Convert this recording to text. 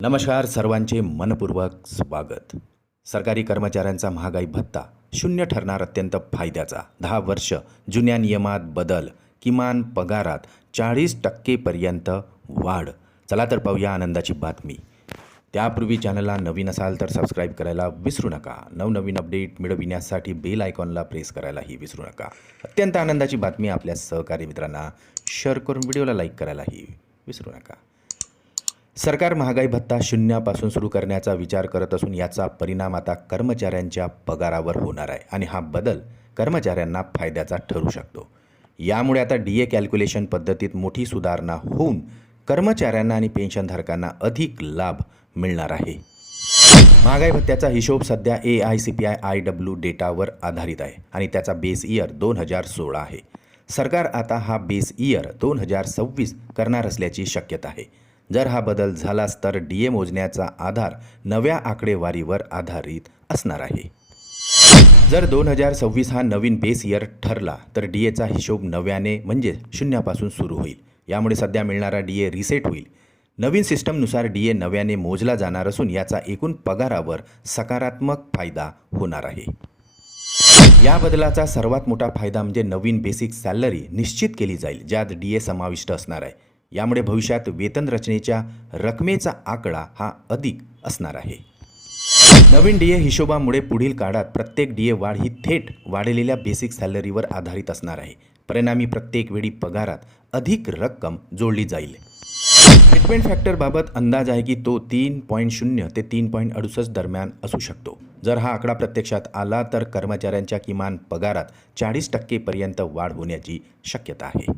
नमस्कार सर्वांचे मनपूर्वक स्वागत. सरकारी कर्मचाऱ्यांचा महागाई भत्ता शून्य ठरणार अत्यंत फायद्याचा. दहा वर्ष जुन्या नियमात बदल किमान पगारात चाळीस टक्केपर्यंत वाढ. चला तर पाहूया आनंदाची बातमी. त्यापूर्वी चॅनलला नवीन असाल तर सबस्क्राईब करायला विसरू नका. नवनवीन अपडेट मिळविण्यासाठी बेल आयकॉनला प्रेस करायलाही विसरू नका. अत्यंत आनंदाची बातमी आपल्या सहकारी मित्रांना. शेअर करून व्हिडिओला लाईक करायलाही विसरू नका. सरकार महागाई भत्ता शून्यापासून सुरू करण्याचा विचार करत असून याचा परिणाम आता कर्मचाऱ्यांच्या पगारावर होणार आहे आणि हा बदल कर्मचाऱ्यांना फायद्याचा ठरू शकतो. यामुळे आता डी ए कॅल्क्युलेशन पद्धतीत मोठी सुधारणा होऊन कर्मचाऱ्यांना आणि पेन्शनधारकांना अधिक लाभ मिळणार आहे. महागाई भत्त्याचा हिशोब सध्या A I C P I I W डेटावर आधारित आहे आणि त्याचा बेस इयर दोन हजार सोळा आहे. सरकार आता हा बेस इयर दोन हजार सव्वीस करणार असल्याची शक्यता आहे. जर हा बदल झालाच तर डी ए मोजण्याचा आधार नव्या आकडेवारीवर आधारित असणार आहे. जर दोन हजार सव्वीस हा नवीन बेस इयर ठरला तर डी एचा हिशोब नव्याने म्हणजे शून्यापासून सुरू होईल. यामुळे सध्या मिळणारा डी ए रिसेट होईल. नवीन सिस्टमनुसार डी ए नव्याने मोजला जाणार असून याचा एकूण पगारावर सकारात्मक फायदा होणार आहे. या बदलाचा सर्वात मोठा फायदा म्हणजे नवीन बेसिक सॅलरी निश्चित केली जाईल ज्यात डी ए समाविष्ट असणार आहे. यामुळे भविष्यात वेतन रचनेच्या रकमेचा आकडा हा अधिक असणार आहे. नवीन डी ए हिशोबामुळे पुढील काळात प्रत्येक डी ए वाढ ही थेट वाढलेल्या बेसिक सॅलरीवर आधारित असणार आहे. परिणामी प्रत्येक वेळी पगारात अधिक रक्कम जोडली जाईल. ट्रीटमेंट फॅक्टरबाबत अंदाज आहे की तो तीन पॉईंट शून्य ते तीन पॉईंट अडुसष्ट दरम्यान असू शकतो. जर हा आकडा प्रत्यक्षात आला तर कर्मचाऱ्यांच्या किमान पगारात चाळीस टक्केपर्यंत वाढ होण्याची शक्यता आहे.